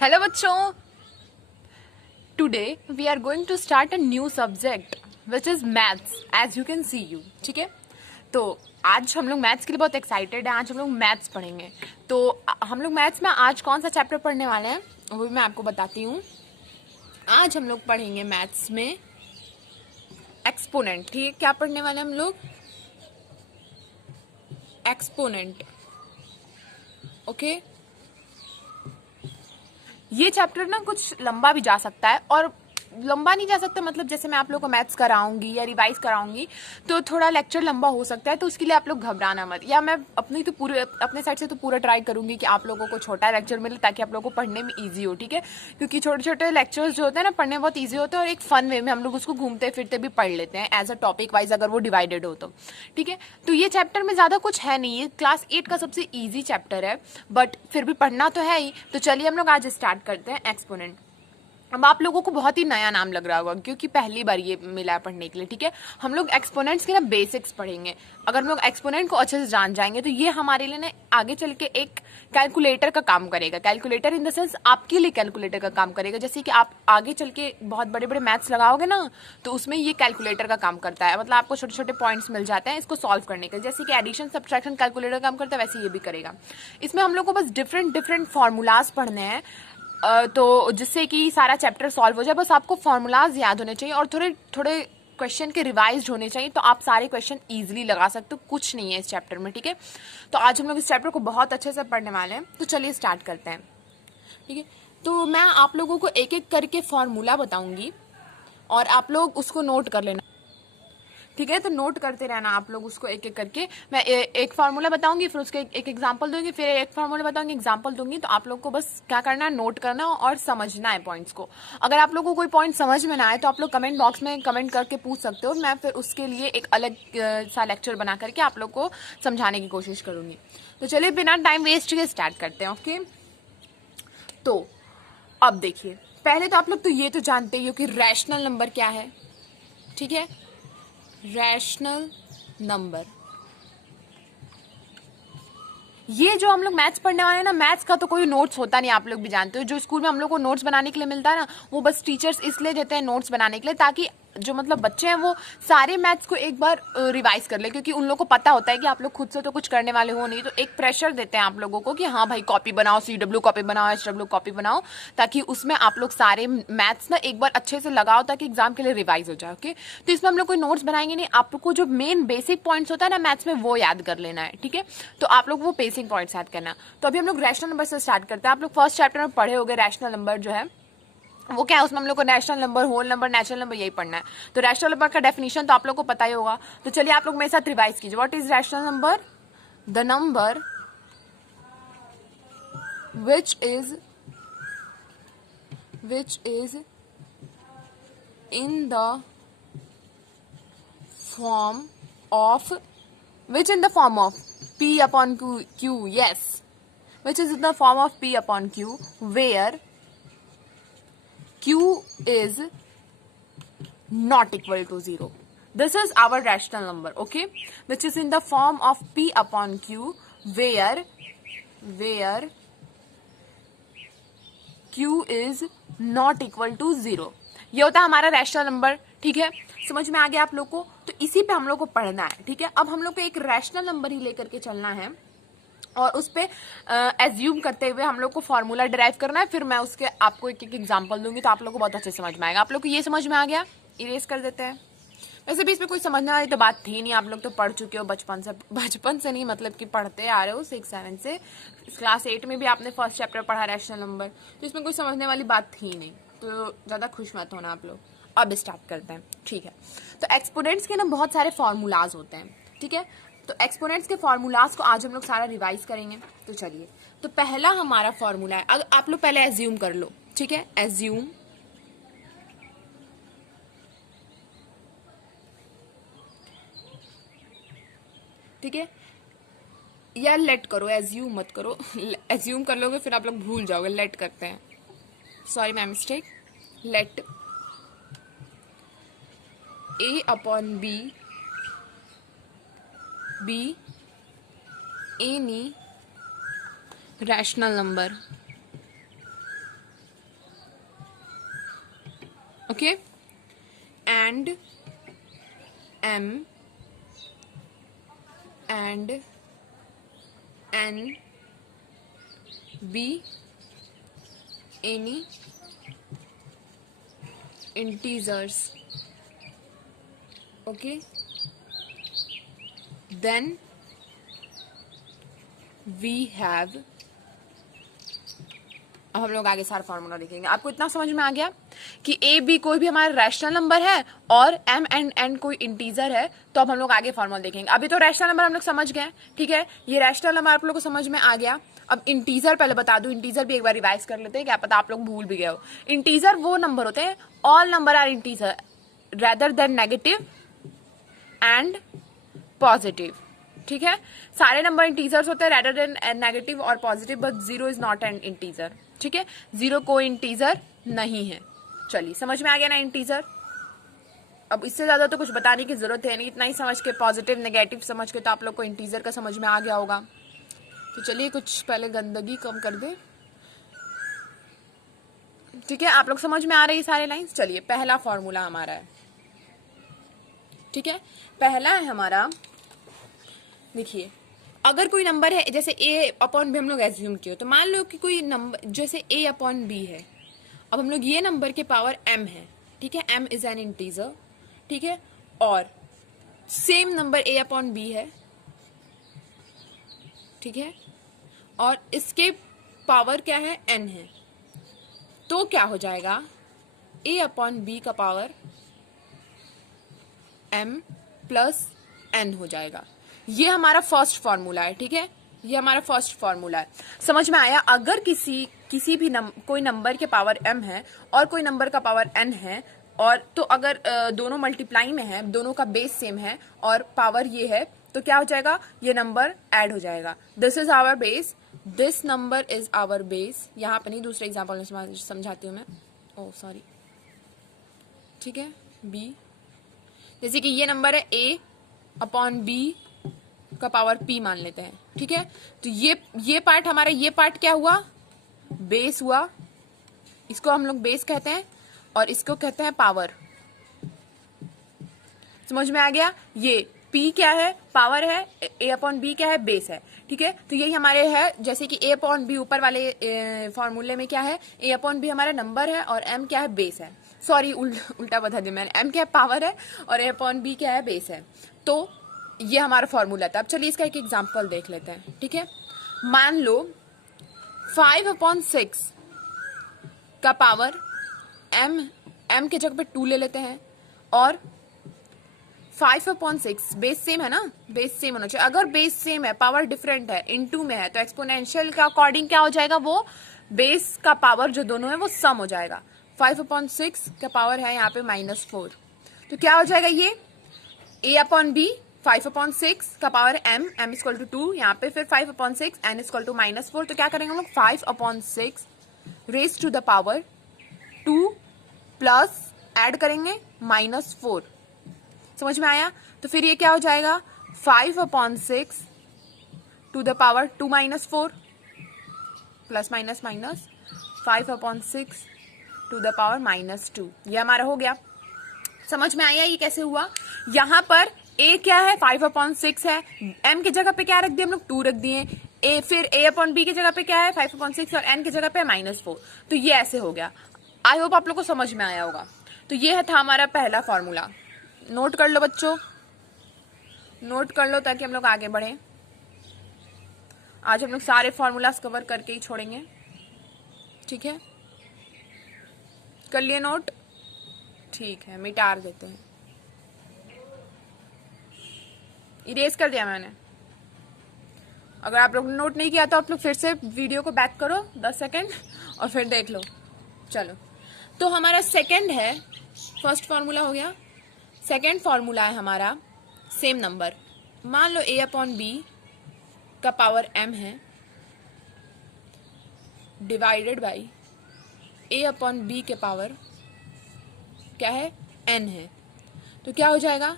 Hello बच्चों, today we are going to start a new subject which is maths as you can see you. ठीक है, तो आज हम लोग मैथ्स के लिए बहुत एक्साइटेड हैं। आज हम लोग मैथ्स पढ़ेंगे। तो हम लोग मैथ्स में आज कौन सा चैप्टर पढ़ने वाले हैं वो भी मैं आपको बताती हूँ। आज हम लोग पढ़ेंगे मैथ्स में एक्सपोनेंट। ठीक है, क्या पढ़ने वाले हम लोग? एक्सपोनेंट। ओके, ये चैप्टर ना कुछ लंबा भी जा सकता है, और लंबा नहीं जा सकता मतलब जैसे मैं आप लोग को मैथ्स कराऊंगी या रिवाइज कराऊंगी तो थोड़ा लेक्चर लंबा हो सकता है, तो उसके लिए आप लोग घबराना मत। या मैं अपने साइड से तो पूरा ट्राई करूंगी कि आप लोगों को छोटा लेक्चर मिले ताकि आप लोगों को पढ़ने में ईजी हो। ठीक है, क्योंकि छोटे छोटे लेक्चर्स जो होते हैं ना पढ़ने में बहुत ईजी होते हैं, और एक फन वे में हम लोग उसको घूमते फिरते भी पढ़ लेते हैं एज अ टॉपिक वाइज अगर वो डिवाइडेड हो तो। ठीक है, तो ये चैप्टर में ज्यादा कुछ है नहीं, ये क्लास 8 का सबसे ईजी चैप्टर है, बट फिर भी पढ़ना तो है ही। तो चलिए हम लोग आज स्टार्ट करते हैं एक्सपोनेंट। अब आप लोगों को बहुत ही नया नाम लग रहा होगा क्योंकि पहली बार ये मिला है पढ़ने के लिए। ठीक है, हम लोग एक्सपोनेंट्स के ना बेसिक्स पढ़ेंगे। अगर हम लोग एक्सपोनेंट को अच्छे से जान जाएंगे तो ये हमारे लिए ना आगे चल के एक कैलकुलेटर का काम करेगा। कैलकुलेटर इन द सेंस आपके लिए कैलकुलेटर का काम करेगा। जैसे कि आप आगे चल के बहुत बड़े बड़े मैथ्स लगाओगे ना, तो उसमें ये कैलकुलेटर का काम करता है। मतलब आपको छोटे छोटे पॉइंट्स मिल जाते हैं इसको सॉल्व करने के। जैसे कि एडिशन सब्ट्रैक्शन कैलकुलेटर काम करता है, वैसे ये भी करेगा। इसमें हम लोग को बस डिफरेंट डिफरेंट फॉर्मूलाज पढ़ने हैं, तो जिससे कि सारा चैप्टर सॉल्व हो जाए। बस आपको फॉर्मूलाज याद होने चाहिए और थोड़े थोड़े क्वेश्चन के रिवाइज होने चाहिए, तो आप सारे क्वेश्चन इजीली लगा सकते हो। कुछ नहीं है इस चैप्टर में। ठीक है, तो आज हम लोग इस चैप्टर को बहुत अच्छे से पढ़ने वाले हैं, तो चलिए स्टार्ट करते हैं। ठीक है, तो मैं आप लोगों को एक एक करके फॉर्मूला बताऊंगी और आप लोग उसको नोट कर लेना। ठीक है, तो नोट करते रहना आप लोग उसको एक एक करके। मैं एक फार्मूला बताऊंगी, फिर उसके एक एग्जांपल दूंगी, फिर एक फार्मूला बताऊंगी, एग्जांपल दूंगी। तो आप लोग को बस क्या करना है, नोट करना और समझना है पॉइंट्स को। अगर आप लोग को कोई पॉइंट समझ में ना आए तो आप लोग कमेंट बॉक्स में कमेंट करके पूछ सकते हो। मैं फिर उसके लिए एक अलग सा लेक्चर बना करके आप लोग को समझाने की कोशिश करूंगी। तो चलिए बिना टाइम वेस्ट के स्टार्ट करते हैं। ओके, तो अब देखिए, पहले तो आप लोग तो ये तो जानते ही हो कि रैशनल नंबर क्या है। ठीक है, रैशनल नंबर, ये जो हम लोग मैथ्स पढ़ने वाले हैं ना, मैथ्स का तो कोई नोट्स होता नहीं, आप लोग भी जानते हो। जो स्कूल में हम लोग को नोट्स बनाने के लिए मिलता है ना, वो बस टीचर्स इसलिए देते हैं नोट्स बनाने के लिए ताकि जो मतलब बच्चे हैं वो सारे मैथ्स को एक बार रिवाइज कर ले, क्योंकि उन लोगों को पता होता है कि आप लोग खुद से तो कुछ करने वाले हो नहीं। तो एक प्रेशर देते हैं आप लोगों को कि हाँ भाई कॉपी बनाओ, CW कॉपी बनाओ, SW कॉपी बनाओ, ताकि उसमें आप लोग सारे मैथ्स ना एक बार अच्छे से लगाओ ताकि एग्जाम के लिए रिवाइज हो जाए। ओके, तो इसमें हम लोग कोई नोट्स बनाएंगे नहीं, आपको जो मेन बेसिक पॉइंट्स होता है ना मैथ्स में वो याद कर लेना है। ठीक है, तो आप लोग वो बेसिक पॉइंट्स याद करना। तो अभी हम लोग रैशनल नंबर से स्टार्ट करते हैं। आप लोग फर्स्ट चैप्टर में पढ़े होंगे रैशनल नंबर जो है वो क्या है, उसमें हम लोग को national number, whole number, natural number यही पढ़ना है। तो रैशनल नंबर का डेफिनेशन तो आप लोग को पता ही होगा। तो चलिए आप लोग मेरे साथ रिवाइज कीजिए। What is rational number? The number which is in the form of P upon Q. Yes, which is in the form of P upon Q, where Q is not equal to 0. This is our rational number. Okay, which is in the form of P upon Q, where Q is not equal to 0. ये होता है हमारा rational number. ठीक है, समझ में आ गया आप लोग को? तो इसी पे हम लोग को पढ़ना है। ठीक है, अब हम लोग को एक रैशनल नंबर ही लेकर के चलना है और उस पे एज्यूम करते हुए हम लोग को फॉर्मूला डिराइव करना है। फिर मैं उसके आपको एक एक एग्जांपल दूंगी, तो आप लोग को बहुत अच्छे समझ में आएगा। आप लोग को ये समझ में आ गया? इरेज कर देते हैं। वैसे भी इसमें कोई समझने वाली तो बात थी नहीं, आप लोग तो पढ़ चुके हो बचपन से नहीं, मतलब कि पढ़ते आ रहे हो 6-7 से। क्लास 8 में भी आपने फर्स्ट चैप्टर पढ़ा रैशनल नंबर, तो इसमें कोई समझने वाली बात थी नहीं, तो ज्यादा खुश मत होना आप लोग। अब स्टार्ट करते हैं। ठीक है, तो एक्सपोनेंट्स के ना बहुत सारे फॉर्मूलाज होते हैं। ठीक है, तो एक्सपोनेंट्स के फॉर्मूलाज को आज हम लोग सारा रिवाइज करेंगे। तो चलिए, तो पहला हमारा फॉर्मूला है, अगर आप लोग पहले एज्यूम कर लो। ठीक है, एज्यूम, ठीक है, या लेट करो, एज्यूम मत करो। एज्यूम कर लोगे फिर आप लोग भूल जाओगे। लेट करते हैं, sorry my mistake. Let A upon B be any rational number okay, and m and n be any integers, okay, then we have, अब हम लोग आगे सारा फॉर्मूला लिखेंगे। आपको इतना समझ में आ गया कि ए बी कोई भी हमारा रैशनल नंबर है और एम एंड एन कोई इंटीजर है, तो अब हम लोग आगे फॉर्मूला देखेंगे। अभी तो रैशनल नंबर हम लोग समझ गए, ठीक है, ये रैशनल नंबर आप लोग को समझ में आ गया। अब इंटीजर पहले बता दूं, इंटीजर भी एक बार रिवाइज कर लेते हैं, क्या पता आप लोग भूल भी गए हो। इंटीजर वो नंबर होते हैं, all number are integer rather than negative and positive, ठीक है, सारे नंबर इंटीजर्स होते हैं रेदर देन नेगेटिव और positive, but zero is not an integer, ठीक है, जीरो कोई इंटीजर नहीं है। चलिए समझ में आ गया ना इंटीजर। अब इससे ज्यादा तो कुछ बताने की जरूरत है नहीं, इतना ही समझ के, पॉजिटिव नेगेटिव समझ के तो आप लोग को इंटीजर का समझ में आ गया होगा। तो चलिए कुछ पहले गंदगी कम कर दे, ठीक है, आप लोग समझ में आ रही है सारे लाइंस। चलिए पहला फॉर्मूला हमारा है, ठीक है, पहला है हमारा, देखिए अगर कोई नंबर है जैसे a अपॉन बी हम लोग एज्यूम किए, तो मान लो कि कोई नंबर जैसे a अपॉन बी है, अब हम लोग ये नंबर के पावर m है, ठीक है, m इज एन इंटीजर, ठीक है, और same number a upon b है, ठीक है, और इसके पावर क्या है, n है, तो क्या हो जाएगा, a अपॉन बी का पावर m प्लस n हो जाएगा। ये हमारा फर्स्ट फॉर्मूला है, ठीक है, ये हमारा फर्स्ट फॉर्मूला है। समझ में आया। अगर किसी भी कोई नंबर के पावर m है और कोई नंबर का पावर n है, और तो अगर दोनों मल्टीप्लाई में है, दोनों का बेस सेम है और पावर ये है, तो क्या हो जाएगा, ये नंबर ऐड हो जाएगा। This is our base, this number is our base. यहाँ पे नहीं, दूसरे एग्जाम्पल में समझाती हूँ मैं, ओह सॉरी, ठीक है, b, जैसे कि ये नंबर है a अपॉन b का पावर p मान लेते हैं, ठीक है, तो ये पार्ट हमारा, ये पार्ट क्या हुआ, बेस हुआ, इसको हम लोग बेस कहते हैं और इसको कहते हैं पावर। समझ में आ गया। ये p क्या है, पावर है, a अपॉन b क्या है, बेस है, ठीक है, तो यही हमारे है, जैसे कि a अपॉन b ऊपर वाले फॉर्मूले में क्या है, a अपॉन b हमारा नंबर है और m क्या है, बेस है। सॉरी उल्टा बता दिया मैंने, m क्या है, पावर है और a अपॉन b क्या है, बेस है। तो ये हमारा फॉर्मूला था। अब चलिए इसका एक एग्जांपल देख लेते हैं, ठीक है। मान लो 5/6 का पावर m के जगह पे 2 ले लेते हैं, और 5/6 बेस सेम है ना, बेस सेम होना चाहिए। अगर बेस सेम है, पावर डिफरेंट है, इनटू में है, तो एक्सपोनेंशियल का अकॉर्डिंग क्या हो जाएगा, वो बेस का पावर जो दोनों है वो सम हो जाएगा। 5/6 का पावर है यहाँ पे -4, तो क्या हो जाएगा, ये a अपॉन b 5/6 का पावर m इक्वल टू 2, यहाँ पे फिर 5/6 n इक्वल टू -4, तो क्या करेंगे हम लोग, 5/6 raise to the power 2 plus add करेंगे -4। समझ में आया। तो फिर ये क्या हो जाएगा, 5/6 to the power 2 -4 plus minus minus 5/6 to the power -2, ये हमारा हो गया। समझ में आया ये कैसे हुआ। यहाँ पर a क्या है, 5/6 है, m की जगह पे क्या रख दिए हम लोग, 2 रख दिए, a फिर a अपॉन b की जगह पे क्या है, 5/6, और n की जगह पे -4, तो ये ऐसे हो गया। आई होप आप लोग को समझ में आया होगा। तो ये था हमारा पहला फॉर्मूला। नोट कर लो बच्चों, नोट कर लो ताकि हम लोग आगे बढ़े। आज हम लोग सारे फॉर्मूलाज कवर करके ही छोड़ेंगे, ठीक है, कर लिए नोट, ठीक है, मिटा देते हैं, इरेज कर दिया मैंने। अगर आप लोग ने नोट नहीं किया तो आप लोग फिर से वीडियो को बैक करो 10 सेकेंड और फिर देख लो। चलो, तो हमारा सेकंड है, फर्स्ट फॉर्मूला हो गया, सेकंड फॉर्मूला है हमारा सेम नंबर। मान लो a अपॉन b का पावर m है divided by a upon b के पावर क्या है, n है, तो क्या हो जाएगा,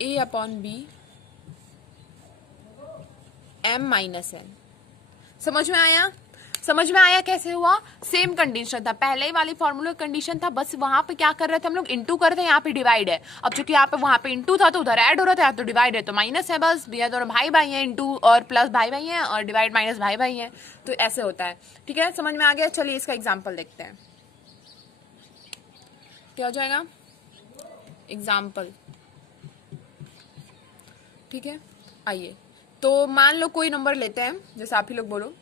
a upon b m minus n। समझ में आया। समझ में आया कैसे हुआ? सेम कंडीशन था, पहले ही वाली फॉर्मूला कंडीशन था, बस वहां पे क्या कर रहे थे हम लोग, इंटू कर रहे थे, यहाँ पे डिवाइड है। अब चूंकि यहाँ पे वहां पे इंटू था तो उधर ऐड हो रहा था, यहाँ तो डिवाइड है तो माइनस है, बस भैया दोनों भाई भाई हैं, इंटू और प्लस भाई भाई हैं और डिवाइड माइनस भाई भाई हैं, तो ऐसे होता है। ठीक है, समझ में आ गया? चलिए इसका एग्जाम्पल देखते हैं, क्या हो जाएगा एग्जाम्पल। ठीक है, आइए तो मान लो कोई नंबर लेते हैं, जैसे आप ही लोग बोलो,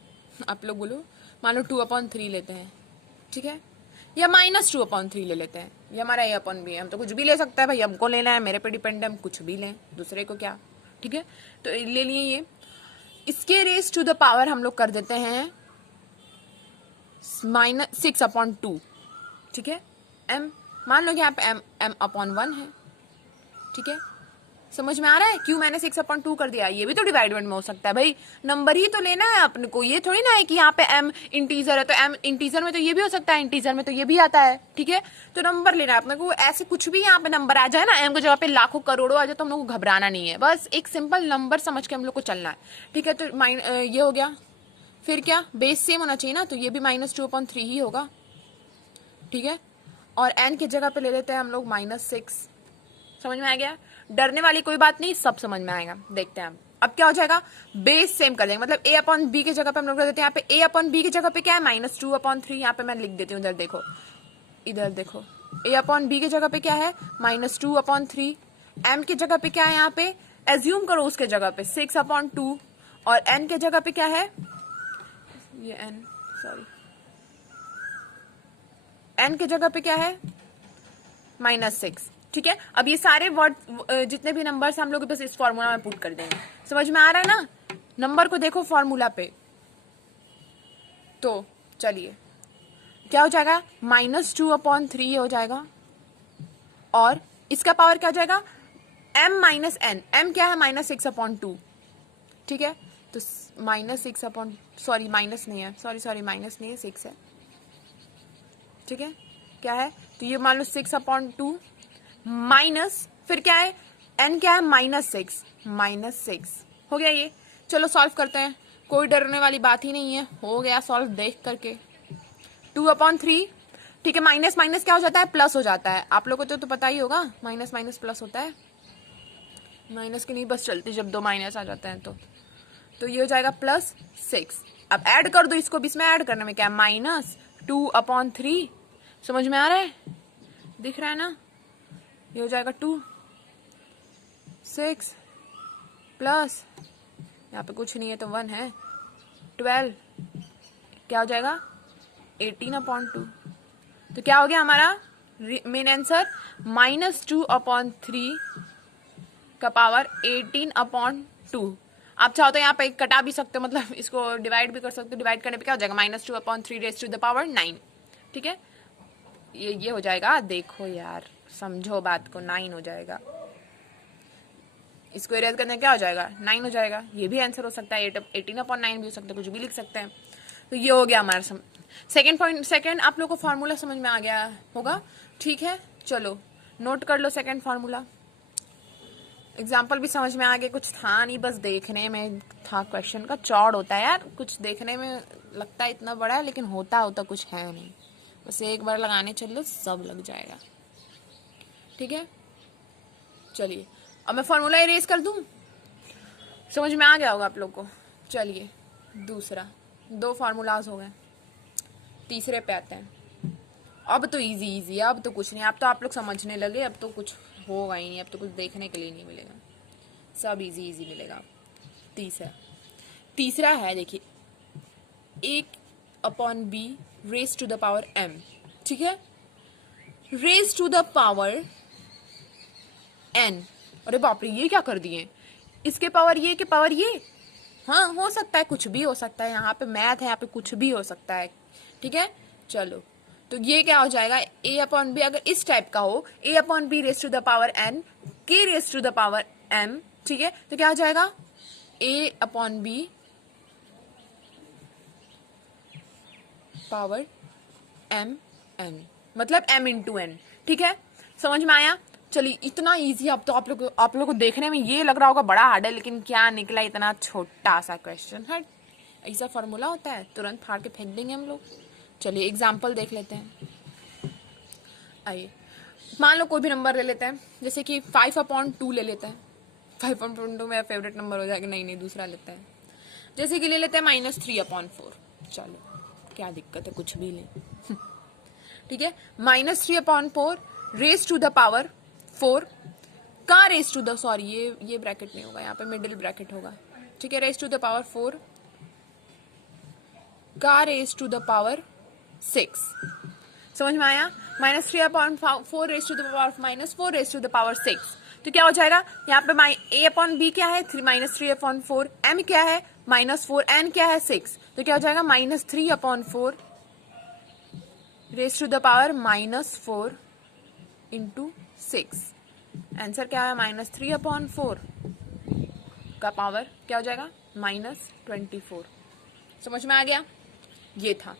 आप लोग बोलो, मान लो 2/3 लेते हैं, ठीक है, या -2/3 ले लेते हैं, ये हमारा A/B है, हम तो कुछ भी ले सकते हैं भाई, हमको लेना है, मेरे पे डिपेंड है, हम कुछ भी लें, दूसरे को क्या। ठीक है, तो ले लिए ये, इसके रेस टू द पावर हम लोग कर देते हैं -6/2। ठीक है, m मान लो कि यहाँ पे m/1 है। ठीक है, समझ में आ रहा है क्यों मैंने 6/2 कर दिया? ये भी तो डिवाइडमेंट में हो सकता है भाई, नंबर ही तो लेना है अपने को, ये थोड़ी ना है कि यहाँ पे m इंटीजर है तो m इंटीजर में तो ये भी हो सकता है, इंटीजर में तो ये भी आता है। ठीक है, तो नंबर लेना है अपने को, ऐसे कुछ भी यहाँ पे नंबर आ जाए ना, m की जगह पे लाखों करोड़ों आ जाए तो हम लोग को घबराना नहीं है, बस एक सिंपल नंबर समझ के हम लोग को चलना है। ठीक है, तो ये हो गया, फिर क्या, बेस सेम होना चाहिए ना, तो ये भी -2/3 ही होगा। ठीक है, और n की जगह पे ले लेते हैं हम लोग -6। समझ में आ गया? डरने वाली कोई बात नहीं, सब समझ में आएगा। देखते हैं अब क्या हो जाएगा, बेस सेम कर देंगे, मतलब A/B की जगह पे हम लोग कर देते हैं, यहाँ पे A/B की जगह पे क्या है -2/3, यहाँ पे मैं लिख देती हूँ, इधर देखो, इधर देखो, A/B की जगह पे क्या है -2/3, m की जगह पे क्या है, यहाँ पे एज्यूम करो उसके जगह पे 6/2, और n के जगह पे क्या है, ये n, सॉरी, n के जगह पे क्या है -6। ठीक है, अब ये सारे वर्ड जितने भी नंबर्स हम लोग बस इस फॉर्मूला में पुट कर देंगे। समझ में आ रहा है ना? नंबर को देखो फॉर्मूला पे, तो चलिए क्या हो जाएगा, -2/3 हो जाएगा, और इसका पावर क्या हो जाएगा, m - n, m क्या है -6/2। ठीक है, तो -6 सॉरी माइनस नहीं है, सॉरी माइनस नहीं है, 6 है। ठीक है, क्या है, तो ये मान लो 6/2 माइनस, फिर क्या है, n क्या है -6 हो गया ये। चलो सॉल्व करते हैं, कोई डरने वाली बात ही नहीं है, हो गया सॉल्व देख करके। 2/3, ठीक है, माइनस माइनस क्या हो जाता है, प्लस हो जाता है, आप लोगों को तो पता ही होगा, माइनस माइनस प्लस होता है, माइनस की नहीं बस चलती जब दो माइनस आ जाते हैं तो ये हो जाएगा +6। अब ऐड कर दो इसको भी, इसमें ऐड करने में क्या है, -2/3। समझ में आ रहा है, दिख रहा है ना, ये हो जाएगा 2 6 प्लस, यहाँ पे कुछ नहीं है तो 1 है, 12, क्या हो जाएगा 18/2। तो क्या हो गया हमारा मेन आंसर, -2/3 का पावर 18/2। आप चाहो तो यहाँ पे कटा भी सकते हो, मतलब इसको डिवाइड भी कर सकते हो, डिवाइड करने पे क्या हो जाएगा -2/3 रेज़ टू द पावर 9। ठीक है, ये हो जाएगा, देखो यार समझो बात को, 9 हो जाएगा, इसको इरेज करने क्या हो जाएगा, 9 हो जाएगा। ये भी आंसर हो सकता है, 18/9 भी हो सकता है, कुछ भी लिख सकते हैं। तो ये हो गया हमारा सेकंड आप लोग को फॉर्मूला समझ में आ गया होगा। ठीक है, चलो नोट कर लो सेकंड फॉर्मूला। एग्जाम्पल भी समझ में आ गया, कुछ था नहीं, बस देखने में था, क्वेश्चन का चौड़ होता है यार, कुछ देखने में लगता है इतना बड़ा है लेकिन होता कुछ है नहीं, बस एक बार लगाने चल लो सब लग जाएगा। ठीक है, चलिए अब मैं फॉर्मूला इरेज कर दूं, समझ में आ गया होगा आप लोग को। चलिए दूसरा, 2 फार्मूलाज हो गए, तीसरे पे आते हैं। अब तो इजी है, अब तो कुछ नहीं, अब तो आप लोग समझने लगे, अब तो कुछ होगा ही नहीं, अब तो कुछ देखने के लिए नहीं मिलेगा, सब इजी मिलेगा। तीसरा है, देखिए, 1/b raise to the power m। ठीक है, raise to the power n, अरे बाप रे ये क्या कर दिए, इसके पावर ये के पावर ये, हाँ हो सकता है, कुछ भी हो सकता है, यहाँ पे मैथ है, यहाँ पे कुछ भी हो सकता है। ठीक है, चलो तो ये क्या हो जाएगा, A/B अगर इस टाइप का हो, A/B raise to the power n k raise to the power m। ठीक है, तो क्या हो जाएगा, A/B पावर m n, मतलब m×n। ठीक है, समझ में आया? चलिए इतना इजी, अब तो आप लोग को देखने में ये लग रहा होगा बड़ा हार्ड है, लेकिन क्या निकला इतना छोटा सा क्वेश्चन है, ऐसा फॉर्मूला होता है, तुरंत फाड़ के फेंक देंगे हम लोग। चलिए एग्जाम्पल देख लेते हैं। आइए मान लो कोई भी नंबर ले लेते हैं, जैसे कि 5/2 ले लेते हैं। 5/2 मेरा फेवरेट नंबर हो जाएगा। नहीं दूसरा लेते हैं, जैसे कि ले लेते हैं -3/4। चलो क्या दिक्कत है, कुछ भी लें। ठीक है, -3/4 रेज टू द पावर 4 का रेज टू द, सॉरी ये ब्रैकेट नहीं होगा, यहाँ पे मिडिल ब्रैकेट होगा। ठीक है, रेज टू द पावर 4 का रेज टू द पावर 6। समझ में आया? -3/4 raise to the power -4 raise to the power 6। तो क्या हो जाएगा यहाँ पे a/b क्या है, -3/4, m क्या है -4, n क्या है 6। तो क्या हो जाएगा -3/4 raise to the power -4 into 6। Answer क्या है -3/4 का पावर क्या हो जाएगा -24। समझ में आ गया? ये था।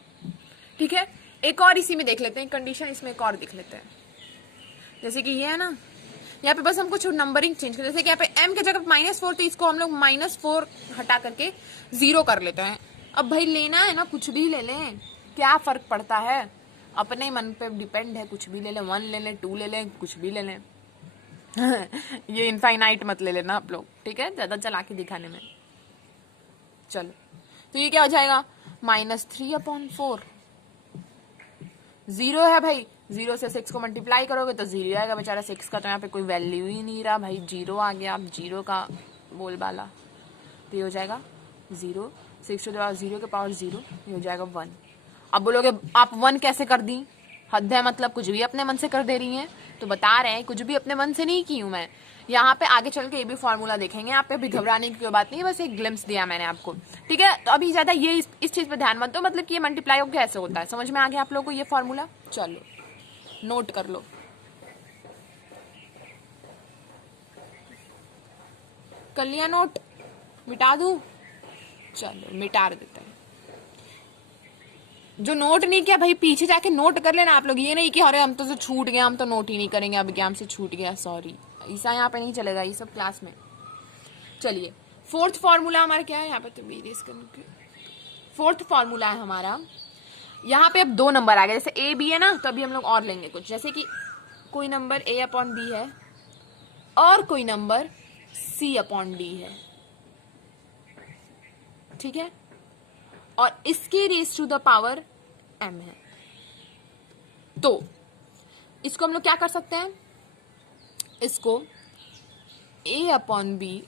ठीक है, एक और इसी में देख लेते हैं कंडीशन, इसमें एक और देख लेते हैं। जैसे कि ये है ना, यहाँ पे बस हम कुछ नंबरिंग चेंज कर, जैसे कि यहाँ पे m के जगह -4 तो इसको हम लोग -4 हटा करके 0 कर लेते हैं। अब भाई लेना है ना, कुछ भी ले लें, क्या फर्क पड़ता है, अपने मन पे डिपेंड है। कुछ भी ले लें, 1 ले लें, 2 ले लें, कुछ भी ले लें। ये इनफाइनाइट मत ले लेना आप लोग, ठीक है, ज्यादा चला के दिखाने में। चलो तो ये क्या हो जाएगा -3/4। 0 है भाई, 0 से 6 को मल्टीप्लाई करोगे तो 0 आएगा बेचारा। 6 का तो यहाँ पे कोई वैल्यू ही नहीं रहा भाई, 0 आ गया। अब 0 का बोलबाला, तो ये हो जाएगा 0, 6 टू द पावर 0 के पावर 0, ये हो जाएगा 1। अब बोलोगे आप 1 कैसे कर दी, हद है, मतलब कुछ भी अपने मन से कर दे रही हैं। तो बता रहे हैं कुछ भी अपने मन से नहीं की हूं मैं। यहाँ पे आगे चल के ये भी फॉर्मूला देखेंगे, आप पे भी घबराने की कोई बात नहीं है, बस एक ग्लिम्स दिया मैंने आपको। ठीक है, तो अभी ज्यादा ये इस चीज पे ध्यान मत दो, मतलब कि ये मल्टीप्लाई कैसे होता है, समझ में आ गया आप लोगों को ये फॉर्मूला? चलो नोट कर लो। कर लिया नोट? मिटा दूं? चलो मिटा देते हैं। जो नोट नहीं किया भाई पीछे जाके नोट कर लेना आप लोग, ये नहीं कि अरे हम तो छूट गया, हम तो नोट ही नहीं करेंगे, अब क्या हमसे छूट गया, सॉरी, ऐसा यहाँ पे नहीं चलेगा, ये सब क्लास में। चलिए फोर्थ फॉर्मूला हमारा क्या है, यहाँ पे तो बेरीज करने के, फोर्थ फॉर्मूला है हमारा। यहाँ पे अब 2 नंबर आ गए, जैसे ए बी है ना, तो अभी हम लोग और लेंगे कुछ, जैसे कि कोई नंबर a/b है और कोई नंबर c/d है। ठीक है, और इसके raise to the power m है। तो इसको हम लोग क्या कर सकते हैं, इसको a/b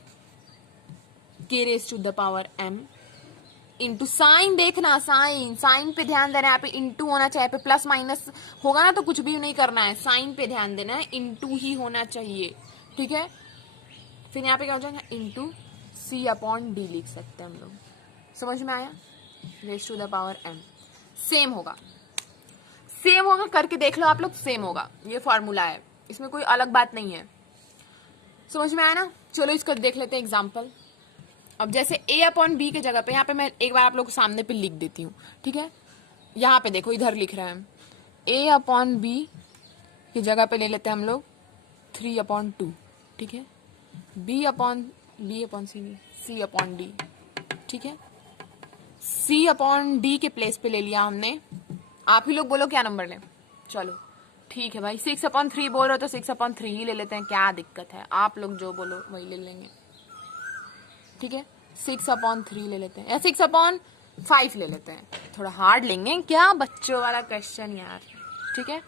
के raise to the power m into sign, देखना साइन पे ध्यान देना है, यहाँ पे इंटू होना चाहिए, पे प्लस माइनस होगा ना तो कुछ भी नहीं करना है, साइन पे ध्यान देना है, इंटू ही होना चाहिए। ठीक है, फिर यहाँ पे क्या हो जाएगा इंटू c/d लिख सकते हैं हम लोग। समझ में आया? Raise to the power m same होगा करके देख लो आप लोग, सेम होगा, ये फॉर्मूला है, इसमें कोई अलग बात नहीं है। समझ में आया ना? चलो इसको देख लेते हैं एग्जाम्पल। अब जैसे a/b के जगह पे, यहाँ पे मैं एक बार आप लोग को सामने पे लिख देती हूँ। ठीक है, यहाँ पे देखो, इधर लिख रहे हैं a/b की जगह पे ले लेते हैं हम लोग 3/2। ठीक है, c/d। ठीक है, c/d के प्लेस पे ले लिया हमने। आप ही लोग बोलो क्या नंबर लें? चलो ठीक है भाई, 6/3 बोल रहे हो तो 6/3 ही ले लेते हैं, क्या दिक्कत है, आप लोग जो बोलो वही ले लेंगे। ठीक है, 6/3 ले लेते हैं, या 6/5 ले लेते हैं, थोड़ा हार्ड लेंगे, क्या बच्चों वाला क्वेश्चन यार। ठीक है,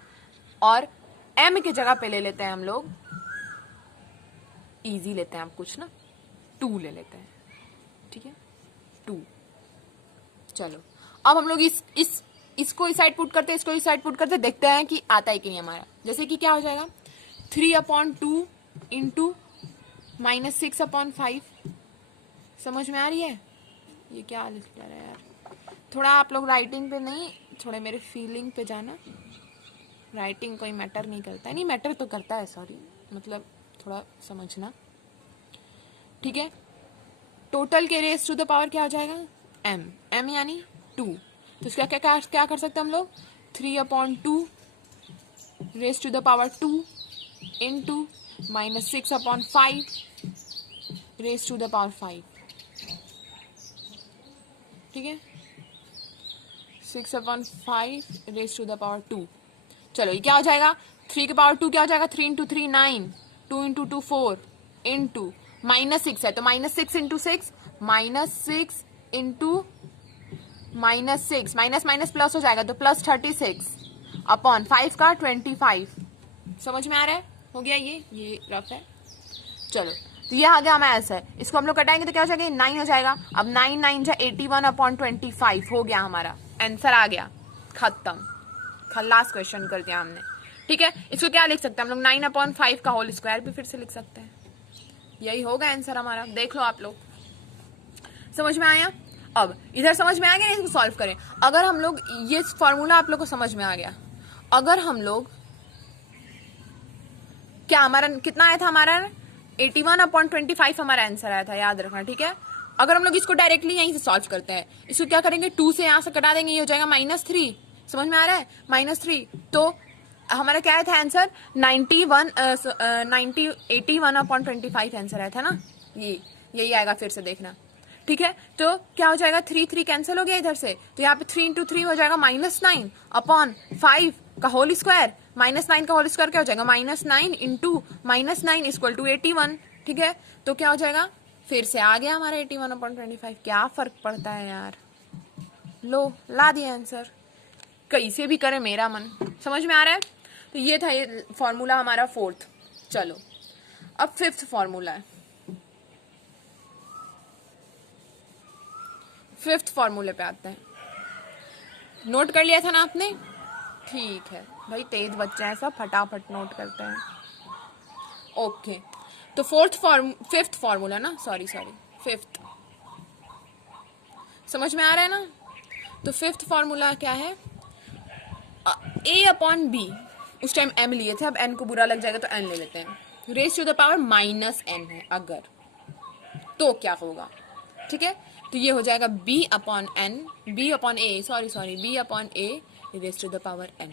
और m के जगह पे ले लेते हैं हम लोग, इजी लेते हैं आप कुछ ना, 2 ले लेते हैं। ठीक है, 2। चलो अब हम लोग इसको इस साइड पुट करते हैं, इसको इस साइड पुट करते, देखते हैं कि आता है कि नहीं हमारा। जैसे कि क्या हो जाएगा 3/2 इंटू -6/5। समझ में आ रही है? ये क्या लिख रहा है यार, थोड़ा आप लोग राइटिंग पे नहीं, थोड़े मेरे फीलिंग पे जाना। राइटिंग कोई मैटर नहीं करता है, नहीं मैटर तो करता है, सॉरी, मतलब थोड़ा समझना। ठीक है, टोटल के रेज टू द पावर क्या हो जाएगा m यानी 2। तो इसका क्या कर सकते हैं हम लोग, 3/2 raise to the power 2 into -6/5 raise to the power 5। ठीक है, 6/5 रेज टू द पावर 2। चलो ये क्या हो जाएगा, 3 के पावर 2 क्या हो जाएगा, 3 इंटू 3 9, 2 इंटू 2 4 इंटू -6 है तो -6 into 6, -6 into -6, minus minus plus हो जाएगा तो +36 अपॉन 5 का 25। समझ में आ रहा है, हो गया ये रफ है। चलो तो ये आ गया हमारा आंसर, इसको हम लोग कटाएंगे तो क्या हो जाएगा, 9 हो जाएगा। अब 9 9 जा 81/25 हो गया, हमारा आंसर आ गया, खत्म। लास्ट क्वेश्चन कर दिया हमने, ठीक है। इसको क्या लिख सकते हैं हम लोग, 9/5 का होल स्क्वायर भी फिर से लिख सकते हैं। यही होगा आंसर हमारा, देख लो आप लोग। समझ में आया, अब इधर समझ में आ गया, इसको सॉल्व करें। अगर हम लोग ये फॉर्मूला आप लोग को समझ में आ गया, अगर हम लोग क्या हमारा कितना आया था, हमारा 81/25 हमारा आंसर आया था, याद रखना, ठीक है। अगर हम लोग इसको डायरेक्टली यहीं से सॉल्व करते हैं, इसको क्या करेंगे, 2 से यहां से कटा देंगे, ये हो जाएगा -3। समझ में आ रहा है, -3। तो हमारा क्या आया था आंसर, 81/25 आंसर आया था ना, यही आएगा, फिर से देखना, ठीक है। तो क्या हो जाएगा, 3 3 कैंसिल हो गया इधर से, तो यहाँ पे 3 इंटू 3 हो जाएगा -9 अपॉन 5 का होल स्क्वायर, -9 का होल स्क्वायर क्या हो जाएगा, -9 इंटू -9 इक्वल टू 81, ठीक है। तो क्या हो जाएगा, फिर से आ गया हमारा 81/25। क्या फर्क पड़ता है यार, लो ला दिया आंसर, कैसे भी करे मेरा मन। समझ में आ रहा है, तो ये था ये फॉर्मूला हमारा 4th। चलो अब 5th फॉर्मूला है, 5th फॉर्मूले पे आते हैं। नोट कर लिया था ना आपने, ठीक है भाई, तेज बच्चे हैं सब, फटाफट नोट करते हैं। ओके, तो 5th फॉर्मूला ना, सॉरी 5th, समझ में आ रहा है ना। तो 5th फॉर्मूला क्या है, A/B, उस टाइम M लिए थे, अब N को बुरा लग जाएगा तो N ले लेते हैं, raise to the power -N है अगर, तो क्या होगा, ठीक है। तो ये हो जाएगा B/N, B/A, sorry B/A raise to the power N।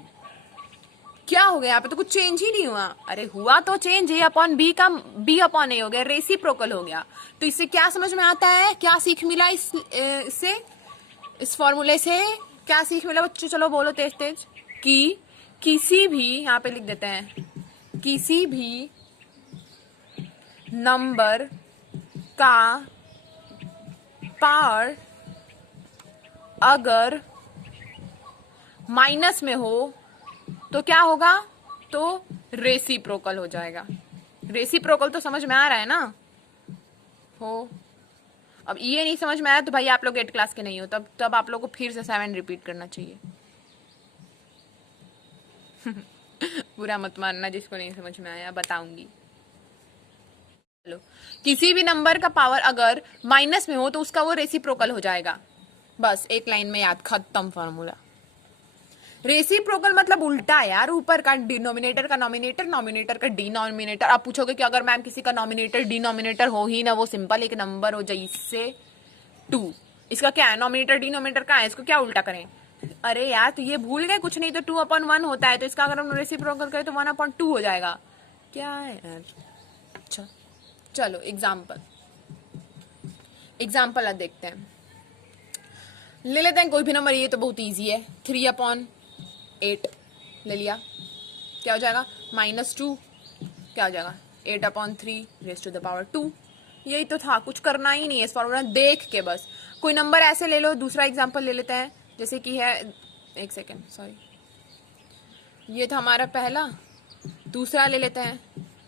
क्या हो गया, यहाँ पे तो कुछ चेंज ही नहीं हुआ, अरे हुआ तो चेंज, A/B का B/A हो गया, रेसिप्रोकल हो गया। तो इससे क्या समझ में आता है, क्या सीख मिला इससे, इस फॉर्मूले से क्या सीख मिला बच्चों, चलो बोलो तेज तेज, कि किसी भी, यहाँ पे लिख देते हैं, किसी भी नंबर का पावर अगर माइनस में हो तो क्या होगा, तो रेसिप्रोकल हो जाएगा। रेसिप्रोकल तो समझ में आ रहा है ना, हो। अब ये नहीं समझ में आया तो भाई आप लोग 8 क्लास के नहीं हो, तब आप लोग को फिर से 7 रिपीट करना चाहिए। बुरा मत मानना जिसको नहीं समझ में आया, बताऊंगी। चलो, किसी भी नंबर का पावर अगर माइनस में हो तो उसका वो रेसिप्रोकल हो जाएगा, बस एक लाइन में याद, खत्म फॉर्मूला। रेसिप्रोकल मतलब उल्टा यार, ऊपर का डिनोमिनेटर का नॉमिनेटर, नॉमिनेटर का डिनोमिनेटर। आप पूछोगे कि अगर मैम किसी का नॉमिनेटर डिनोमिनेटर हो ही ना, वो सिंपल एक नंबर हो जैसे 2, इसका क्या है, नॉमिनेटर डिनोमिनेटर का है, इसको क्या उल्टा करें, अरे यार तो ये भूल गए, कुछ नहीं तो 2/1 होता है, तो इसका अगर हम रेसिप्रोकल करें तो 1/2 हो जाएगा, क्या है यार। अच्छा चलो एग्जाम्पल देखते हैं, ले लेते हैं कोई भी नंबर, ये तो बहुत इजी है, 3/8 ले लिया, क्या हो जाएगा, -2, क्या हो जाएगा, 8/3 रेज टू द पावर 2। यही तो था, कुछ करना ही नहीं है इस फॉर्मूला, देख के बस। कोई नंबर ऐसे ले लो, दूसरा एग्जांपल ले लेते हैं, जैसे कि है, एक सेकेंड सॉरी, ये था हमारा पहला, दूसरा ले लेते हैं,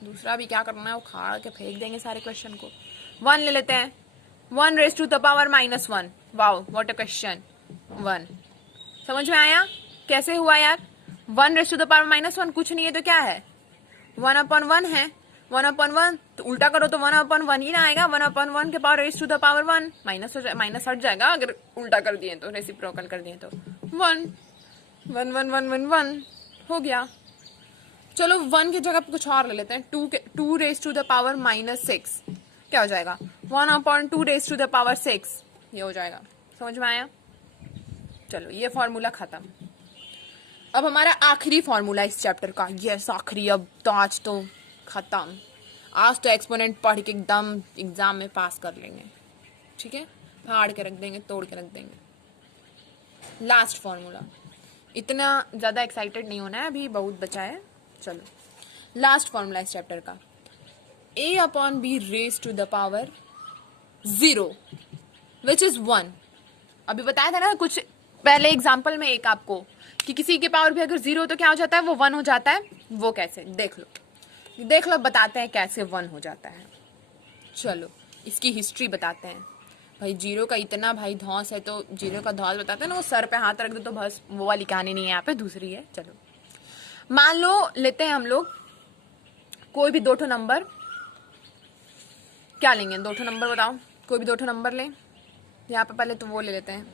दूसरा भी क्या करना है, वो खाड़ के फेंक देंगे सारे क्वेश्चन को। 1 ले लेते हैं, 1 raise to the power -1, wow what a question, 1। समझ में आया कैसे हुआ यार, 1 रेज टू द पावर -1 कुछ नहीं है तो क्या है, 1/1 है, 1/1 तो उल्टा करो तो 1/1 ही ना आएगा, 1/1 के power raise to the power 1, माइनस हट जाएगा अगर उल्टा कर दिए तो, रेसिप्रोकल कर दिए तो 1 1 1 1 1 1 हो गया। चलो 1 की जगह पे कुछ और ले लेते हैं, 2 रेज टू द पावर -6 क्या हो जाएगा, 1/2 रेज टू द पावर 6, ये हो जाएगा। समझ में आया, चलो ये फॉर्मूला खत्म। अब हमारा आखिरी फॉर्मूला इस चैप्टर का, यस आखिरी, अब तो आज तो खत्म, आज तो एक्सपोनेंट पढ़ के एकदम एग्जाम में पास कर लेंगे, ठीक है। फाड़ के रख देंगे, तोड़ के रख देंगे। लास्ट फॉर्मूला, इतना ज़्यादा एक्साइटेड नहीं होना है, अभी बहुत बचा है। चलो लास्ट फॉर्मूला इस चैप्टर का, a upon b raise to the power 0 which is 1। अभी बताया था ना कुछ पहले एग्जाम्पल में एक आपको कि किसी के पावर भी अगर 0 तो क्या हो जाता है, वो 1 हो जाता है। वो कैसे, देख लो बताते हैं कैसे 1 हो जाता है। चलो इसकी हिस्ट्री बताते हैं। भाई 0 का इतना भाई धौस है, तो 0 का धौस बताते हैं ना, वो सर पे हाथ रख दो तो बस, वो वाली कहानी नहीं है यहाँ पे, दूसरी है। चलो मान लो लेते हैं हम लोग कोई भी 2 ठो नंबर, क्या लेंगे 2 ठो नंबर बताओ, कोई भी 2 ठो नंबर लें। यहाँ पे पहले तो वो ले लेते हैं,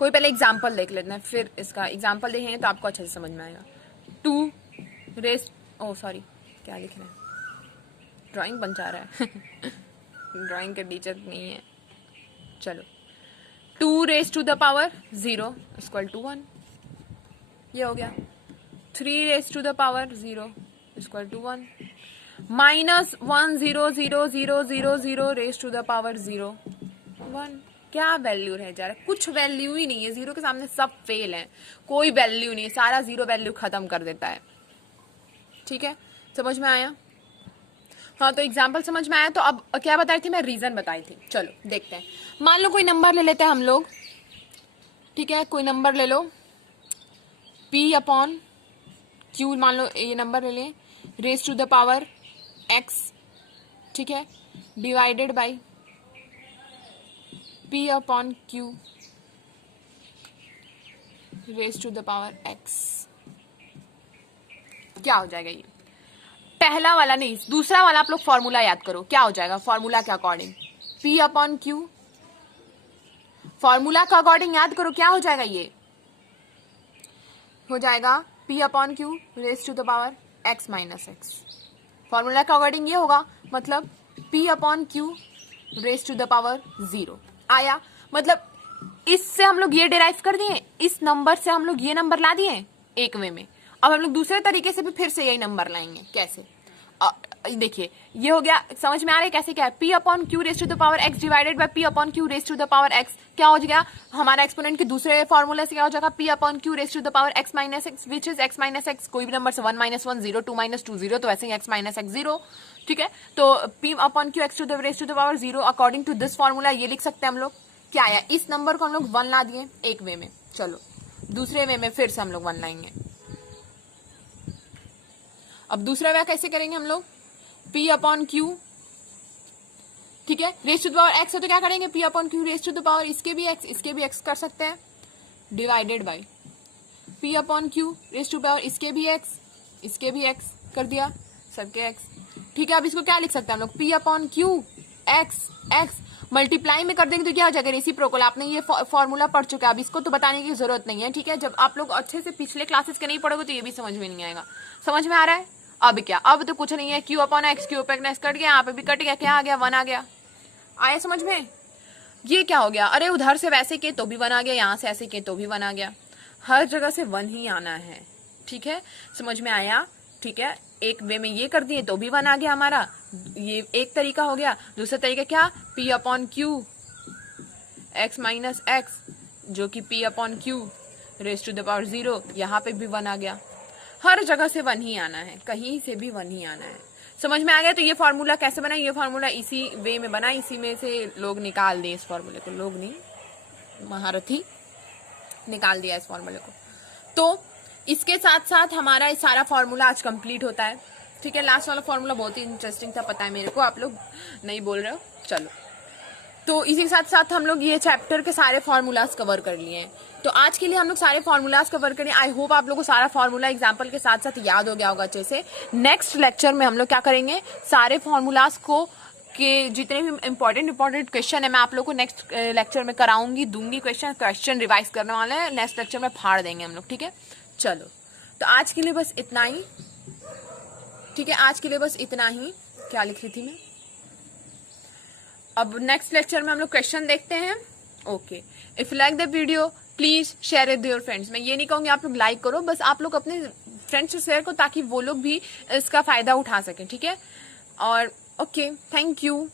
कोई पहले एग्जाम्पल देख लेते हैं, फिर इसका एग्जाम्पल देखेंगे तो आपको अच्छे से समझ में आएगा। 2 रेस, ओ सॉरी क्या लिख रहे हैं, ड्राइंग बन जा रहा है ड्राइंग का टीचर नहीं है। चलो 2 raise to the power 0 equal to 1, ये हो गया। 3 raise to the power 0 equal to 1, minus 1 0 0 0 0 0 raise to the power 0 1। क्या वैल्यू रह जा रहा है, कुछ वैल्यू ही नहीं है, 0 के सामने सब फेल है, कोई वैल्यू नहीं है, सारा 0 वैल्यू खत्म कर देता है। ठीक है, समझ में आया? हाँ, तो एग्जाम्पल समझ में आया। तो अब क्या बताई थी मैं, रीजन बताई थी। चलो देखते हैं, मान लो कोई नंबर ले लेते हैं हम लोग। ठीक है, कोई नंबर ले लो, p अपॉन q, मान लो ये नंबर ले लें, raise to the power x, ठीक है, divided by p upon q raise to the power x। क्या हो जाएगा ये, पहला वाला नहीं दूसरा वाला, आप लोग फॉर्मूला याद करो, क्या हो जाएगा फॉर्मूला के according, p upon q, formula का अकॉर्डिंग याद करो, क्या हो जाएगा, ये हो जाएगा p upon q raise to the power x minus x। Formula का अकॉर्डिंग ये होगा, मतलब p upon q raise to the power 0 आया। मतलब इससे हम लोग ये डिराइव कर दिए, इस नंबर से हम लोग ये नंबर ला दिए एक वे में। अब हम लोग दूसरे तरीके से भी फिर से यही नंबर लाएंगे, कैसे, देखिए ये हो गया, समझ में आ रहा है कैसे, क्या है, p upon q raise to the power x divided by p upon q raise to the power x। क्या हो गया हमारा एक्सपोनेंट के दूसरे फॉर्मूले से, क्या हो जाएगा, p upon q raise to the power x minus x, which is x minus x। कोई भी नंबर से 1 माइनस 1 0, 2 माइनस 2 0, तो ऐसे ही x माइनस x 0। ठीक है, तो p upon q x to the raise to the power 0 according to this formula, ये लिख सकते हैं हम लोग। क्या आया, इस नंबर को हम लोग 1 ला दिए एक वे में। चलो दूसरे वे में फिर से हम लोग 1 लाएंगे। अब दूसरा वे कैसे करेंगे हम लोग, p अपॉन क्यू, ठीक है, raise to the power x है तो क्या करेंगे, p upon q raise to the power इसके भी x कर सकते हैं, divided by p upon q raise to power इसके भी x कर दिया, सबके x। ठीक है, अब इसको क्या लिख सकते हैं हम लोग, p upon q x multiply में कर देंगे तो क्या हो जाएगा, रेसिप्रोकल। आपने ये फॉर्मूला पढ़ चुके हैं, अब इसको तो बताने की जरूरत नहीं है। ठीक है, जब आप लोग अच्छे से पिछले क्लासेस के नहीं पढ़ोगे तो ये भी समझ में नहीं आएगा। समझ में आ रहा है? अब क्या, अब तो कुछ नहीं है, q upon x, q upon x cut गया, यहाँ पे भी कट गया, क्या आ गया, 1 आ गया। आया समझ में? ये क्या हो गया, अरे उधर से वैसे के तो भी 1 आ गया, यहाँ से ऐसे के तो भी 1 आ गया, हर जगह से 1 ही आना है। ठीक है, समझ में आया? ठीक है, एक वे में ये कर दिए तो भी 1 आ गया हमारा, ये एक तरीका हो गया। दूसरा तरीका क्या, p upon q x minus x, जो कि p upon q raise to the power 0, यहाँ पे भी 1 आ गया। हर जगह से 1 ही आना है, कहीं से भी 1 ही आना है। समझ में आ गया? तो ये फॉर्मूला कैसे बना, ये फॉर्मूला इसी वे में बना, इसी में से लोग निकाल दिए इस फॉर्मूले को, लोग नहीं महारथी निकाल दिया इस फॉर्मूले को। तो इसके साथ साथ हमारा ये सारा फॉर्मूला आज कंप्लीट होता है। ठीक है, लास्ट वाला फॉर्मूला बहुत ही इंटरेस्टिंग था, पता है मेरे को, आप लोग नहीं बोल रहे हो। चलो, तो इसी के साथ साथ हम लोग ये चैप्टर के सारे फॉर्मूलाज कवर कर लिए हैं। तो आज के लिए हम लोग सारे फॉर्मूलाज कवर करें। आई होप आप लोगों को सारा फॉर्मूला एग्जाम्पल के साथ साथ याद हो गया होगा अच्छे से। नेक्स्ट लेक्चर में हम लोग क्या करेंगे, सारे फॉर्मूलाज को के जितने भी इंपॉर्टेंट क्वेश्चन है मैं आप लोग को नेक्स्ट लेक्चर में कराऊंगी, दूंगी क्वेश्चन रिवाइज करने वाले हैं, नेक्स्ट लेक्चर में फाड़ देंगे हम लोग। ठीक है, चलो तो आज के लिए बस इतना ही। ठीक है, आज के लिए बस इतना ही। क्या लिख रही थी मैं, अब नेक्स्ट लेक्चर में हम लोग क्वेश्चन देखते हैं। Okay, if you like the video please share with your friends. मैं ये नहीं कहूंगी आप लोग लाइक करो, बस आप लोग अपने फ्रेंड्स से शेयर करो ताकि वो लोग भी इसका फायदा उठा सकें। ठीक है, और ओके, थैंक यू।